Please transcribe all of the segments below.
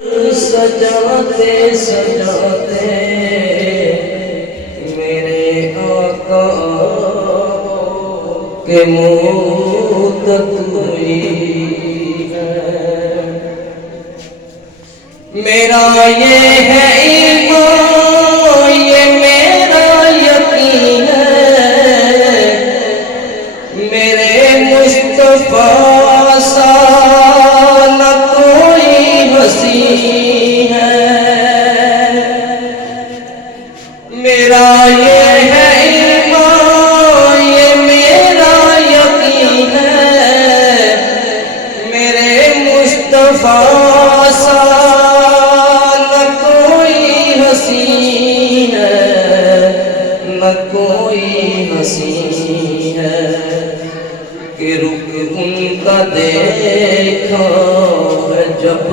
سجاتے سجاتے میرے آقا کے مدت ہوئی ہے۔ میرا یہ ہے ایمان، یہ میرا یقین ہے، میرے مصطفیٰ سا نہ کوئی ہنسی ہے۔ میرا یہ ہے ایمان، یہ میرا یقین ہے، میرے مصطفیٰ سا نہ کوئی ہنسی ہے، نہ کوئی ہنسی ہے، کہ رخ ان کا دیکھا ہے جب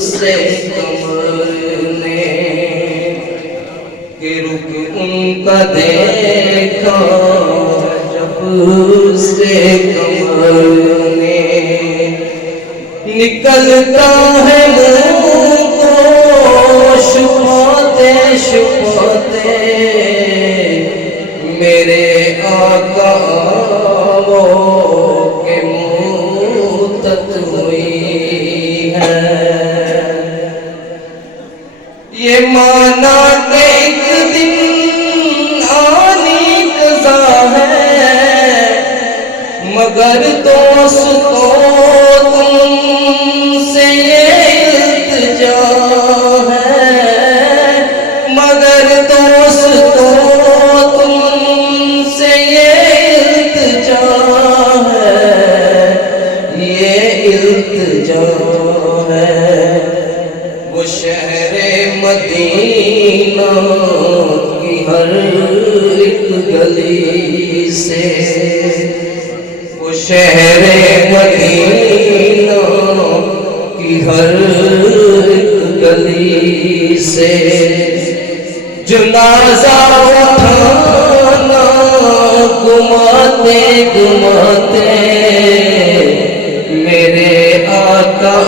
سے قمر نے، کہ رخ ان کا دیکھا ہے جب سے قمر نے، نکلتا ہے منہ کو چھپاتے چھپاتے میرے آقا کے مدت ہوئی ہے۔ یہ مانا کہ ایک دن آنی قضا ہے، مگر دوستو تم سے یہ التجا ہے، مگر دوستو تم سے یہ التجا ہے، یہ التجا ہے۔ وہ شہر مدینہ کی ہر ایک گلی سے، وہ شہر مدینہ کی ہر ایک گلی سے، جنازہ اٹھانا گماتے گماتے میرے آقا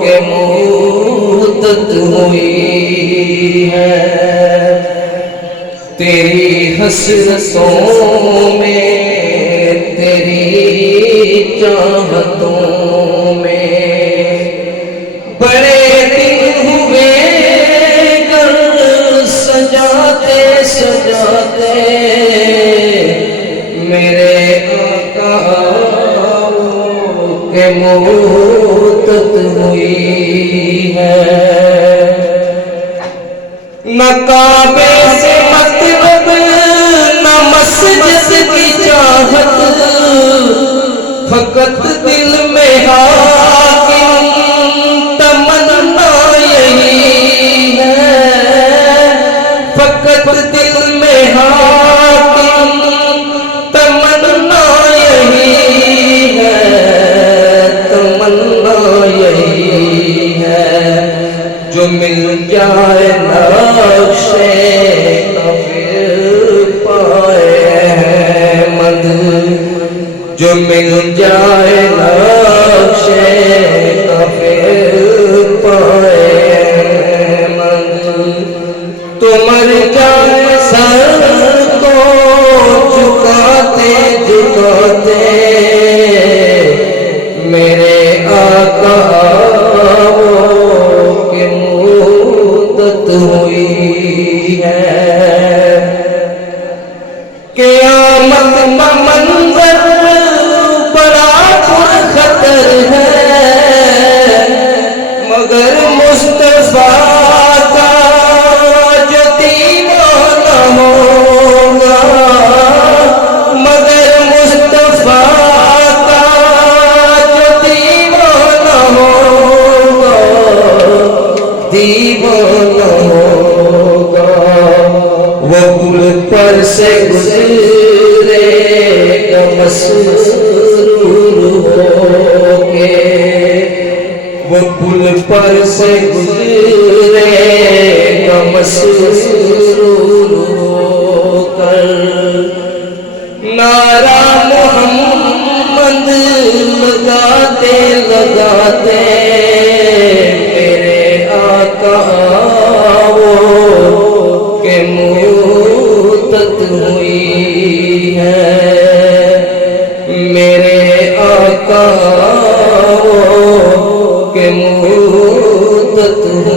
کے مدت ہوئی ہے۔ تیری حسرتوں میں، تیری چاہتوں میں بڑے دن ہوئے گر سجاتے سجاتے میرے آقا کے مدت ہوئی ہے۔ نہ کعبے سے مطلب، نہ مسجد کی چاہت، فقط دل میں حاکم تمنا یہی ہے، فقط دل میں حاکم تمنا یہی ہے، تمنا یہی ہے، جو مل جائے نقشے کا پھر پائے احمد، جو مل جائے نقشے کا پھر پائے احمد، تو مر جائے سر کو جھکاتے جھکاتے میرے آقا کے مدت ہوئی ہے۔ قیامت کا منظر بڑا پرخطر ہے، مگر مصطفیٰ کا جو دیوانہ ہوگا، مگر مصطفیٰ کا جو دیوانہ ہوگا، دیوانہ ہوگا، وہ پل پر سے گزرے گا مسرور ہو کے، وہ پل پر سے گزرے گا مسرور ہو کر، نعرہ محمد لگاتے لگاتے ضرورت